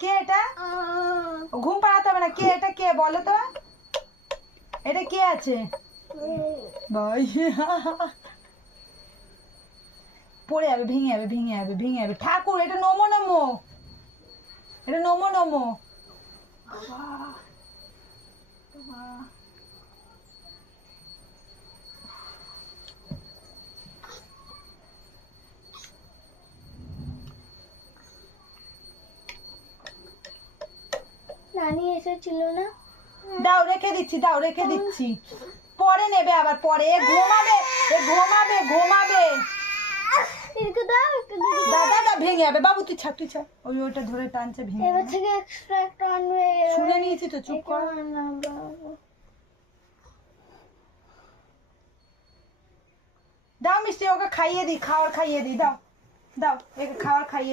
কে এটা? ঘুম পাড়াতে হবে না। কে এটা? কে বলো তো? এটা কে আছে? ভাই পড়ে যাবে, ভেঙে যাবে, ভেঙে যাবে, ভেঙে যাবে। ঠাকুর, এটা নমো নমো, এটা নমো নমো। বাবা বাবা, নানি এসেছিল না? দাও, রেখে দিচ্ছি, দাও, রেখে দিচ্ছি। পরে নেবে আবার, পরে। ঘুমাবে, ঘুমাবে, ঘুমাবে। এদিকে দাও, একটু দাদা দা, ভেঙে যাবে। বাবু তুই ছাড়, তুই ছাড়। ওইটা ধরে টানছে, ভেঙে এবার যাবে। থেকে এক্সট্রা একটা আনবে। শুনে নিয়েছি তো, চুপ কর। দাও মিষ্টি, ওকে খাইয়ে দিই, খাওয়ার খাইয়ে দিই। দাও দাও, একে খাওয়ার খাইয়ে